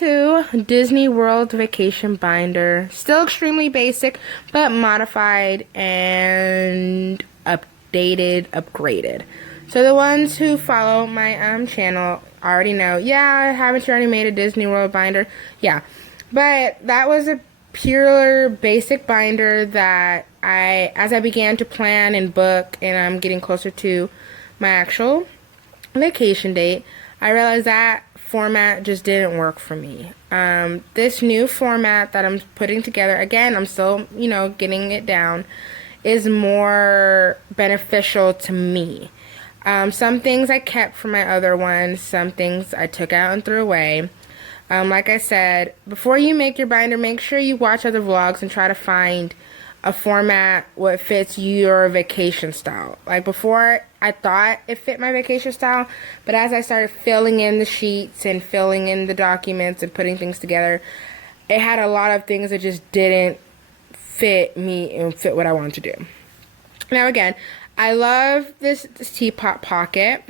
to Disney World Vacation Binder. Still extremely basic, but modified and upgraded. So the ones who follow my channel already know, yeah, haven't you already made a Disney World binder? Yeah, but that was a pure basic binder that as I began to plan and book, and I'm getting closer to my actual vacation date, I realized that format just didn't work for me. This new format that I'm putting together, again, I'm still, getting it down, is more beneficial to me. Some things I kept from my other ones, some things I took out and threw away. Like I said, before you make your binder, make sure you watch other vlogs and try to find a format what fits your vacation style. Like before, I thought it fit my vacation style, but as I started filling in the sheets and filling in the documents and putting things together, it had a lot of things that just didn't fit me and fit what I wanted to do. Now again, I love this teapot pocket.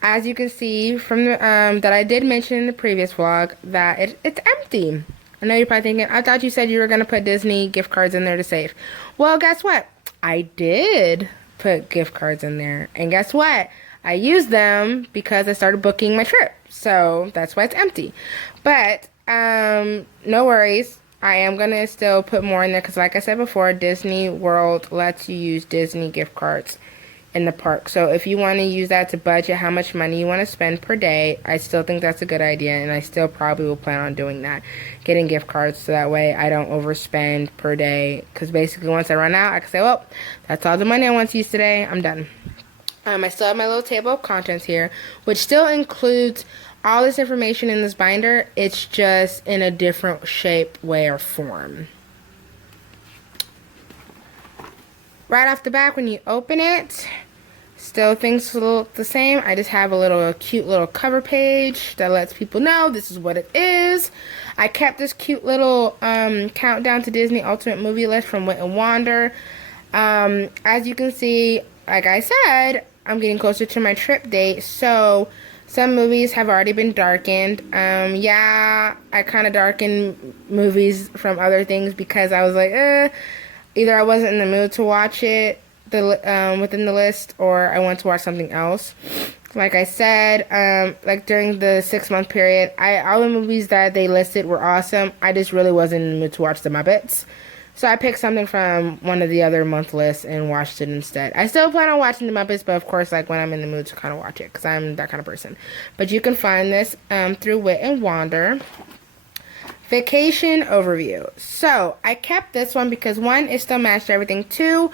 As you can see from the that I did mention in the previous vlog, that it's empty. I know you're probably thinking, I thought you said you were going to put Disney gift cards in there to save. Well, guess what? I did put gift cards in there. And guess what? I used them because I started booking my trip. So that's why it's empty. But no worries. I am going to still put more in there because like I said before, Disney World lets you use Disney gift cards in the park. So if you want to use that to budget how much money you want to spend per day, I still think that's a good idea, and I still probably will plan on doing that, getting gift cards, so that way I don't overspend per day, because basically once I run out, I can say, well, that's all the money I want to use today, I'm done. I still have my little table of contents here, which still includes all this information in this binder. It's just in a different shape, way, or form. Right off the back, when you open it, still things look the same. I just have a cute little cover page that lets people know this is what it is. I kept this cute little countdown to Disney Ultimate Movie List from Wit Wander. As you can see, like I said, I'm getting closer to my trip date, so some movies have already been darkened. Yeah, I kind of darkened movies from other things because I was like, either I wasn't in the mood to watch it within the list, or I wanted to watch something else. Like I said, like during the 6-month period, all the movies that they listed were awesome. I just really wasn't in the mood to watch The Muppets. So I picked something from one of the other month lists and watched it instead. I still plan on watching The Muppets, but of course, like when I'm in the mood to kind of watch it, because I'm that kind of person. But you can find this through Wit and Wander. Vacation overview. So I kept this one because 1, it still matched everything. 2,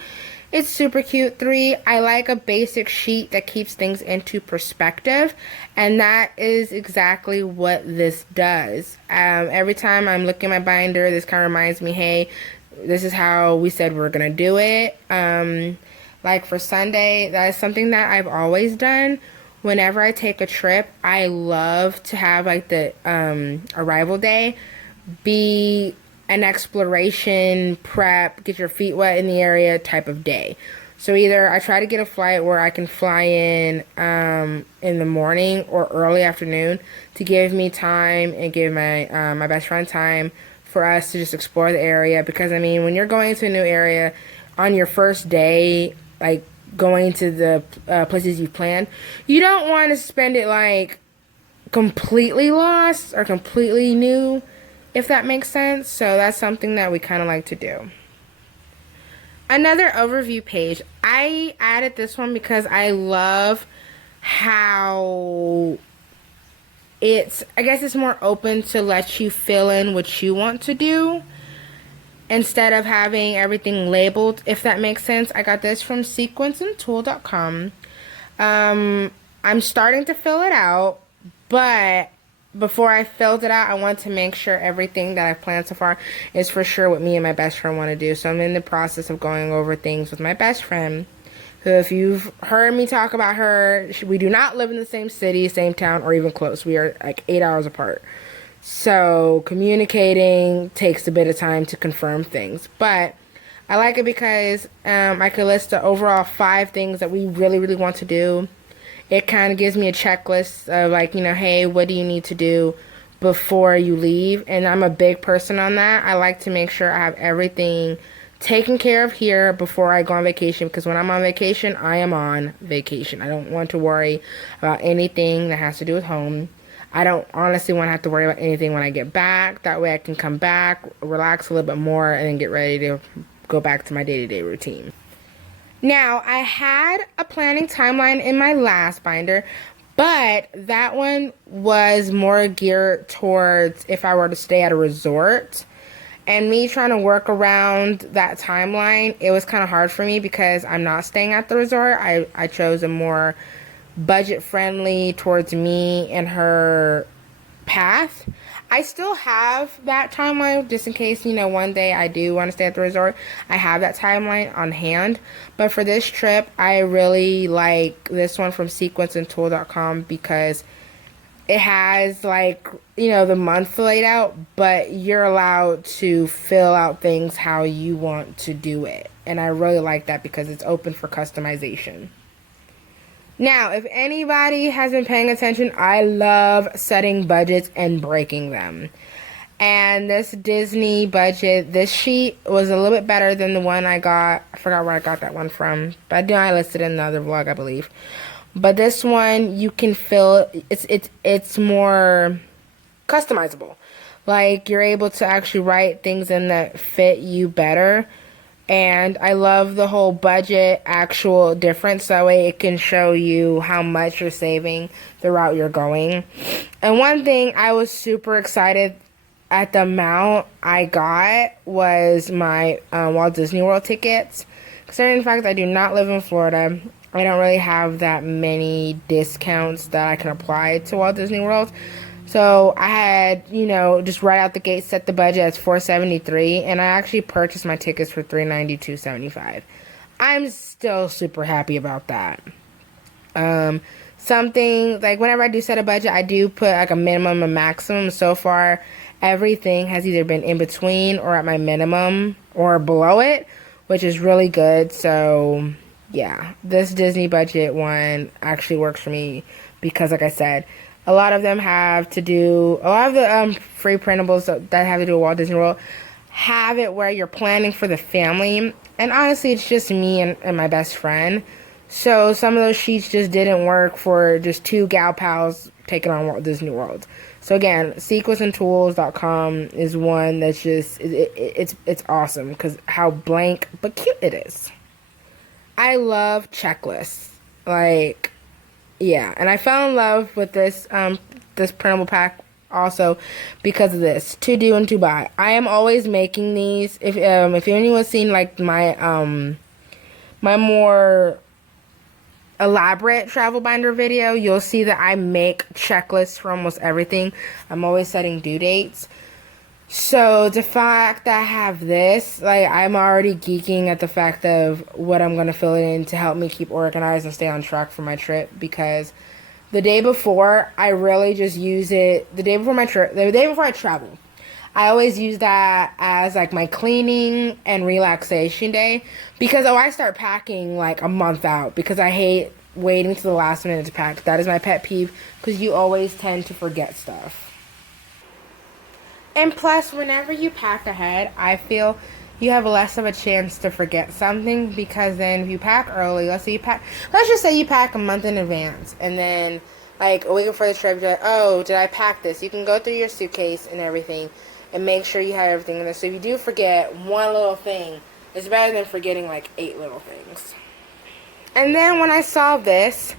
it's super cute. 3, I like a basic sheet that keeps things into perspective, and that is exactly what this does. Every time I'm looking at my binder, this kind of reminds me, hey, this is how we said we're gonna do it. Like for Sunday, that is something that I've always done. Whenever I take a trip, I love to have like the arrival day be an exploration, prep, get your feet wet in the area type of day. So either I try to get a flight where I can fly in the morning or early afternoon to give me time and give my my best friend time for us to just explore the area. Because I mean, when you're going to a new area on your first day, like going to the places you've planned, you don't want to spend it like completely lost or completely new, if that makes sense. So that's something that we kind of like to do. Another overview page. I added this one because I love how I guess it's more open to let you fill in what you want to do instead of having everything labeled, if that makes sense. I got this from sequenceandtool.com. I'm starting to fill it out, but before I filled it out, I want to make sure everything that I've planned so far is for sure what me and my best friend want to do. So I'm in the process of going over things with my best friend, who, if you've heard me talk about her, we do not live in the same city, same town, or even close. We are like 8 hours apart. So communicating takes a bit of time to confirm things. But I like it because I could list the overall 5 things that we really, really want to do. It kind of gives me a checklist of like, hey, what do you need to do before you leave, and I'm a big person on that. I like to make sure I have everything taken care of here before I go on vacation, because when I'm on vacation, I am on vacation. I don't want to worry about anything that has to do with home. I don't honestly want to have to worry about anything when I get back. That way I can come back, relax a little bit more, and then get ready to go back to my day-to-day routine. Now, I had a planning timeline in my last binder, but that one was more geared towards if I were to stay at a resort. And me trying to work around that timeline, it was kind of hard for me because I'm not staying at the resort. I chose a more budget-friendly towards me and her path. I still have that timeline just in case, one day I do want to stay at the resort. I have that timeline on hand. But for this trip, I really like this one from sequenceandtool.com because it has the month laid out, but you're allowed to fill out things how you want to do it. And I really like that because it's open for customization. Now, if anybody has been paying attention, I love setting budgets and breaking them. And this Disney budget, this sheet was a little bit better than the one I got. I forgot where I got that one from, but I listed it in the other vlog, I believe. But this one, you can fill, it's more customizable. Like, you're able to actually write things in that fit you better. And I love the whole budget actual difference. That way it can show you how much you're saving the route you're going. And one thing I was super excited at the amount I got was my Walt Disney World tickets. Considering the fact that I do not live in Florida, I don't really have that many discounts that I can apply to Walt Disney World. So I had, just right out the gate set the budget as $473, and I actually purchased my tickets for $392.75. I'm still super happy about that. Something like whenever I do set a budget, I do put like a minimum and maximum. So far, everything has either been in between or at my minimum or below it, which is really good. So yeah, this Disney budget one actually works for me because, like I said, a lot of them have to do, a lot of the free printables that have to do with Walt Disney World have it where you're planning for the family. And honestly, it's just me and my best friend. So some of those sheets just didn't work for just two gal pals taking on Walt Disney World. So again, sequenceandtools.com is one that's just, it's awesome because how blank but cute it is. I love checklists. Yeah, and I fell in love with this this printable pack also because of this to do and to buy. I am always making these. If anyone's seen like my my more elaborate travel binder video, you'll see that I make checklists for almost everything. I'm always setting due dates. So the fact that I have this, I'm already geeking at the fact of what I'm going to fill it in to help me keep organized and stay on track for my trip, because the day before, I really just use it, the day before I travel, I always use that as my cleaning and relaxation day, because I start packing a month out because I hate waiting to the last minute to pack. That is my pet peeve because you always tend to forget stuff. And plus, whenever you pack ahead, I feel you have less of a chance to forget something, because then if you pack early, let's just say you pack a month in advance, and then a week before the trip, you're like, oh, did I pack this? You can go through your suitcase and everything and make sure you have everything in there. So if you do forget one little thing, it's better than forgetting 8 little things. And then when I saw this,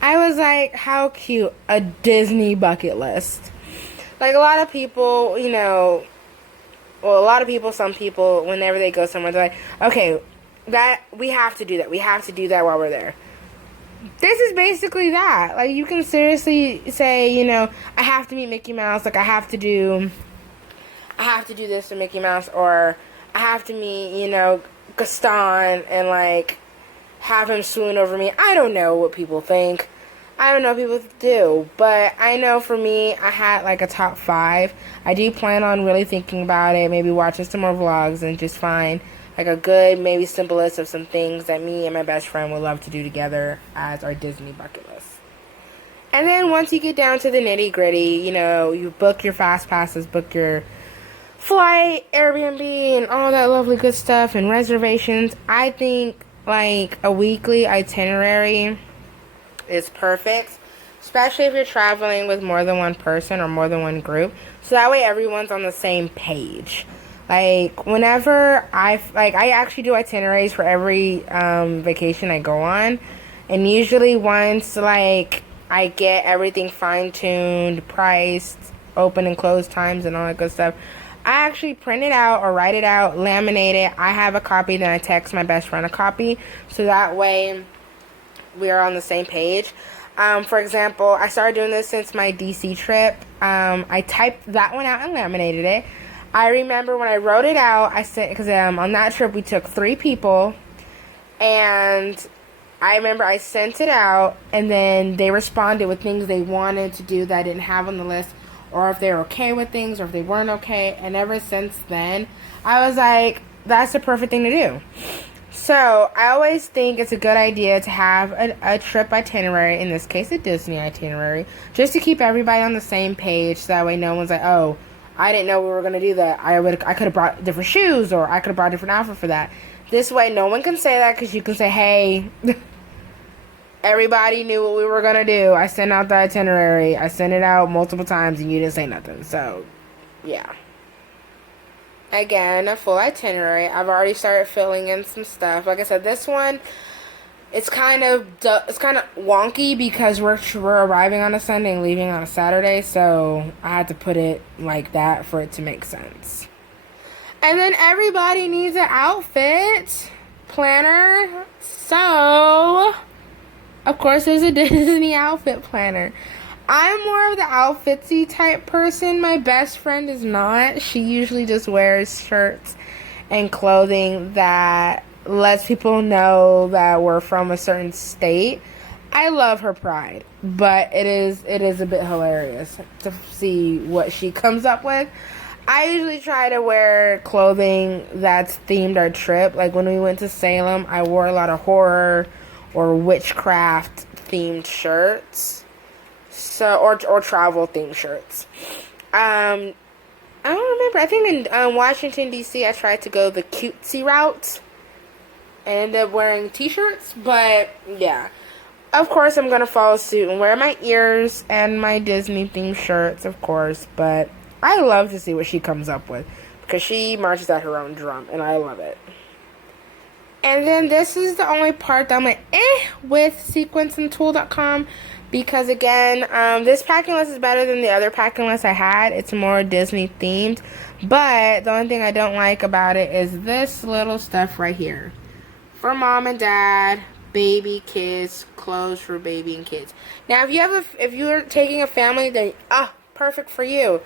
I was like, how cute, a Disney bucket list. A lot of people, some people, whenever they go somewhere, they're like, okay, we have to do that. We have to do that while we're there. This is basically that. You can seriously say, I have to meet Mickey Mouse. I have to do this for Mickey Mouse, or I have to meet, Gaston and, have him swoon over me. I don't know what people think. I don't know what people do, but I know for me, I had a top 5. I do plan on really thinking about it, maybe watching some more vlogs and just find a good, maybe simple list of some things that me and my best friend would love to do together as our Disney bucket list. And then once you get down to the nitty gritty, you know, you book your fast passes, book your flight, Airbnb, and all that lovely good stuff, and reservations. I think like a weekly itinerary is perfect, especially if you're traveling with more than one person or more than one group. So that way everyone's on the same page. Like whenever I actually do itineraries for every vacation I go on, and usually once like I get everything fine-tuned, priced, open and close times and all that good stuff, I actually print it out or write it out, laminate it. I have a copy, then I text my best friend a copy, so that way we are on the same page. For example, I started doing this since my DC trip. I typed that one out and laminated it. I remember when I wrote it out, I said, because on that trip we took 3 people, and I remember I sent it out, and then they responded with things they wanted to do that I didn't have on the list, or if they were okay with things, or if they weren't okay. And ever since then, I was like, that's the perfect thing to do. So I always think it's a good idea to have a trip itinerary, in this case a Disney itinerary, just to keep everybody on the same page, so that way no one's like, oh, I didn't know we were going to do that. I could have brought different shoes, or I could have brought a different outfit for that. This way no one can say that, because you can say, hey, everybody knew what we were going to do. I sent out the itinerary. I sent it out multiple times and you didn't say nothing. So, yeah. Again, a full itinerary. I've already started filling in some stuff. Like I said, this one, it's kind of wonky because we're arriving on a Sunday and leaving on a Saturday. So, I had to put it like that for it to make sense. And then everybody needs an outfit planner. So, of course, there's a Disney outfit planner. I'm more of the outfitsy type person. My best friend is not. She usually just wears shirts and clothing that lets people know that we're from a certain state. I love her pride, but it is a bit hilarious to see what she comes up with. I usually try to wear clothing that's themed our trip. Like when we went to Salem, I wore a lot of horror or witchcraft themed shirts, so or travel themed shirts. I don't remember. I think in Washington D.C. I tried to go the cutesy route and ended up wearing t-shirts. But yeah, of course I'm gonna follow suit and wear my ears and my Disney themed shirts, of course. But I love to see what she comes up with, because she marches at her own drum, and I love it. And then this is the only part that I'm like, with sequenceandtool.com, because again, this packing list is better than the other packing list I had. It's more Disney themed, but the only thing I don't like about it is this little stuff right here. For mom and dad, baby, kids, clothes for baby and kids. Now, if you're taking a family, then perfect for you.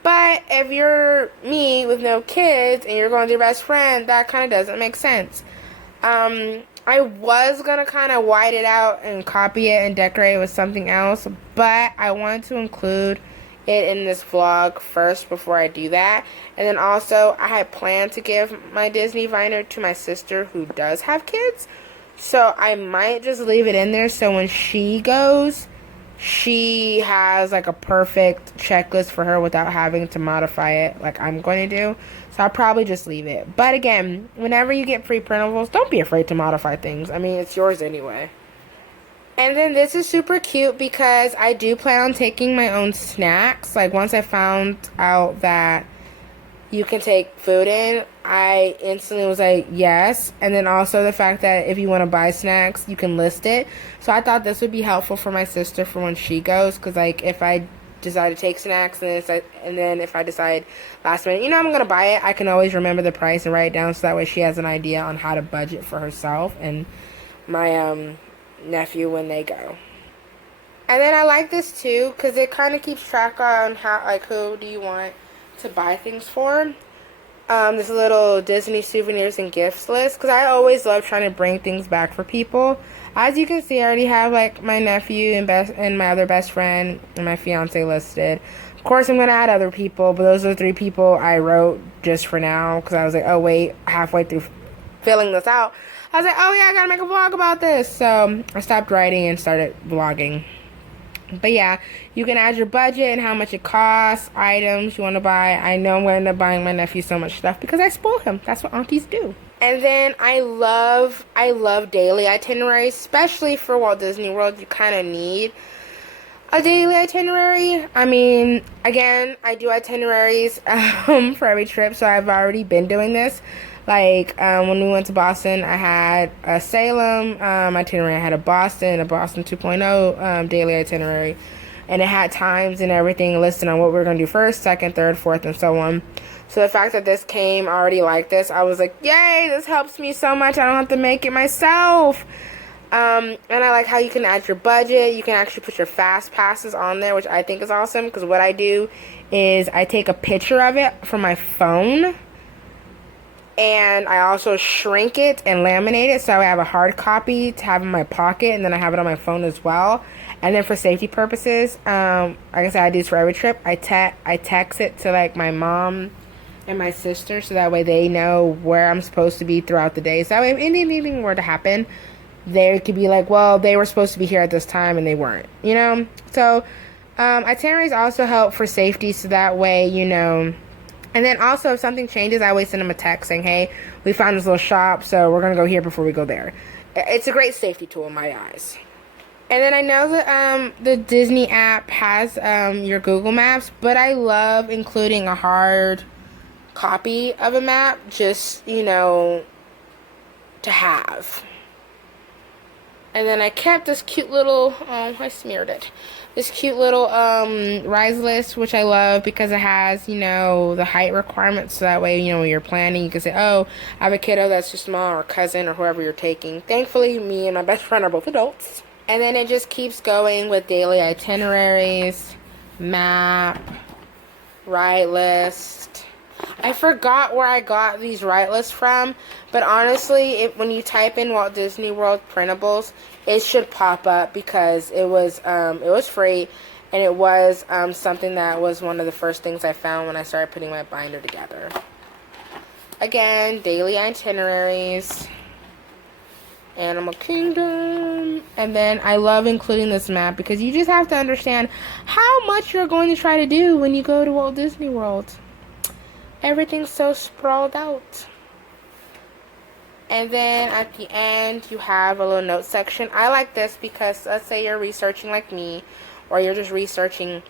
But if you're me with no kids and you're going with your best friend, that kind of doesn't make sense. I was going to kind of white it out and copy it and decorate it with something else, but I wanted to include it in this vlog first before I do that. And then also, I had planned to give my Disney binder to my sister who does have kids, so I might just leave it in there so when she goes, she has like a perfect checklist for her without having to modify it like I'm going to do. So I'll probably just leave it. But again, whenever you get free printables, don't be afraid to modify things. I mean, it's yours anyway. And then this is super cute because I do plan on taking my own snacks. Like once I found out that you can take food in, I instantly was like, yes. And then also the fact that if you want to buy snacks, you can list it. So I thought this would be helpful for my sister for when she goes. Because, like, if I decide to take snacks and then if I decide last minute, I'm going to buy it, I can always remember the price and write it down so that way she has an idea on how to budget for herself and my nephew when they go. And then I like this, too, because it kind of keeps track on how, like, who do you want to buy things for. This little Disney souvenirs and gifts list, because I always love trying to bring things back for people. As you can see, I already have like my nephew and my other best friend and my fiance listed. Of course, I'm going to add other people, but those are the 3 people I wrote just for now, because I was like, oh wait, halfway through filling this out, I was like, oh yeah, I gotta make a vlog about this. So I stopped writing and started vlogging. But yeah, you can add your budget and how much it costs, items you want to buy. I know I'm going to end up buying my nephew so much stuff because I spoil him. That's what aunties do. And then I love daily itineraries, especially for Walt Disney World. You kind of need a daily itinerary. I mean, again, I do itineraries for every trip, so I've already been doing this. Like, when we went to Boston, I had a Salem itinerary. I had a Boston 2.0 daily itinerary. And it had times and everything listed on what we were going to do first, second, third, fourth, and so on. So the fact that this came already like this, I was like, yay, this helps me so much. I don't have to make it myself. And I like how you can add your budget. You can actually put your fast passes on there, which I think is awesome. Because what I do is I take a picture of it from my phone. And I also shrink it and laminate it so I have a hard copy to have in my pocket, and then I have it on my phone as well. And then for safety purposes, like I said, I do this for every trip. I text it to like my mom and my sister so that way they know where I'm supposed to be throughout the day. So that way if anything were to happen, they could be like, well, they were supposed to be here at this time and they weren't, you know? So itineraries also help for safety so that way, you know. And then also, if something changes, I always send them a text saying, hey, we found this little shop, so we're going to go here before we go there. It's a great safety tool in my eyes. And then I know that the Disney app has your Google Maps, but I love including a hard copy of a map just, you know, to have. And then I kept this cute little, I smeared it. This cute little rise list, which I love because it has, you know, the height requirements. So that way, you know, when you're planning, you can say, oh, I have a kiddo that's too small, or cousin, or whoever you're taking. Thankfully, me and my best friend are both adults. And then it just keeps going with daily itineraries, map, ride list. I forgot where I got these ride lists from, but honestly, when you type in Walt Disney World Printables, it should pop up because it was free, and it was something that was one of the first things I found when I started putting my binder together. Again, daily itineraries, Animal Kingdom, and then I love including this map because you just have to understand how much you're going to try to do when you go to Walt Disney World. Everything's so sprawled out. And then at the end, you have a little note section. I like this because let's say you're researching like me, or you're just researching,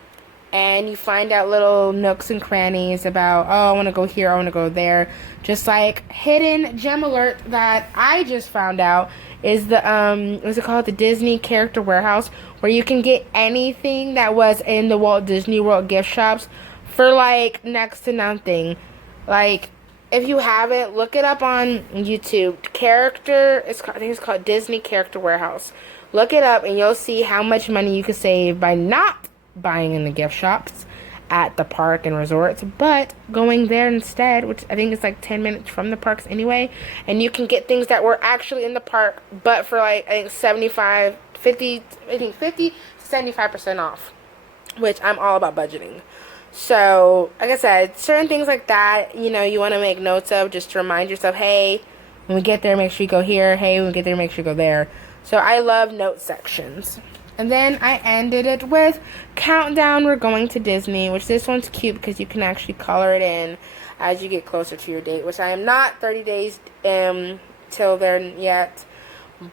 and you find out little nooks and crannies about, oh, I want to go here, I want to go there. Just like hidden gem alert that I just found out is the, what's it called? The Disney Character Warehouse, where you can get anything that was in the Walt Disney World gift shops for like next to nothing. Like, if you haven't, look it up on YouTube. I think it's called Disney Character Warehouse. Look it up and you'll see how much money you can save by not buying in the gift shops at the park and resorts, but going there instead, which I think is like 10 minutes from the parks anyway, and you can get things that were actually in the park, but for like, I think 50 to 75% off, which I'm all about budgeting. So, like I said, certain things like that, you know, you want to make notes of just to remind yourself, hey, when we get there, make sure you go here. Hey, when we get there, make sure you go there. So, I love note sections. And then I ended it with Countdown, We're Going to Disney, which this one's cute because you can actually color it in as you get closer to your date, which I am not 30 days till there yet.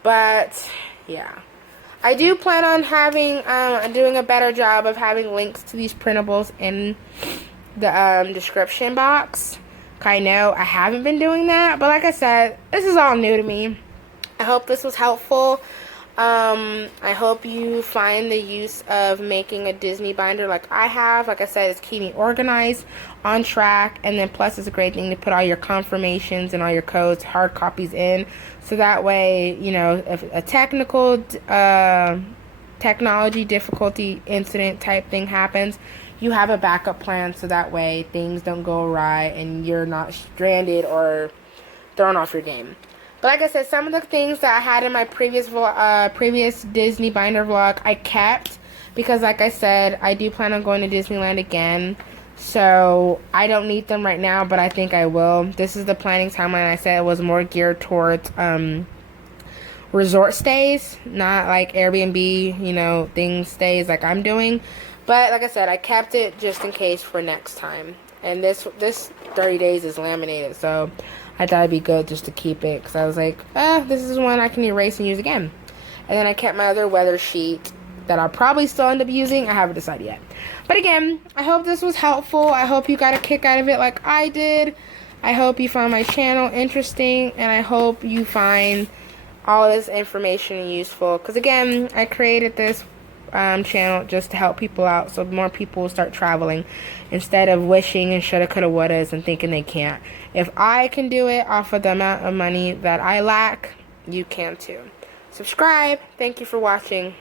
But, yeah. I do plan on having, doing a better job of having links to these printables in the description box. I know I haven't been doing that, but like I said, this is all new to me. I hope this was helpful. I hope you find the use of making a Disney binder like I have. Like I said, it's keeping me organized, on track, and then plus it's a great thing to put all your confirmations and all your codes, hard copies in, so that way, you know, if a technology difficulty incident type thing happens, you have a backup plan so that way things don't go awry and you're not stranded or thrown off your game. But like I said, some of the things that I had in my previous Disney binder vlog, I kept because, like I said, I do plan on going to Disneyland again. So I don't need them right now, but I think I will. This is the planning timeline I said it was more geared towards resort stays, not like Airbnb, you know, thing stays like I'm doing. But like I said, I kept it just in case for next time. And this 30 days is laminated, so I thought it'd be good just to keep it, because I was like, this is one I can erase and use again. And then I kept my other weather sheet that I'll probably still end up using. I haven't decided yet. But again, I hope this was helpful. I hope you got a kick out of it like I did. I hope you found my channel interesting, and I hope you find all this information useful. Because again, I created this channel just to help people out, so more people will start traveling instead of wishing and shoulda, coulda, wouldas and thinking they can't. If I can do it off of the amount of money that I lack, you can too. Subscribe. Thank you for watching.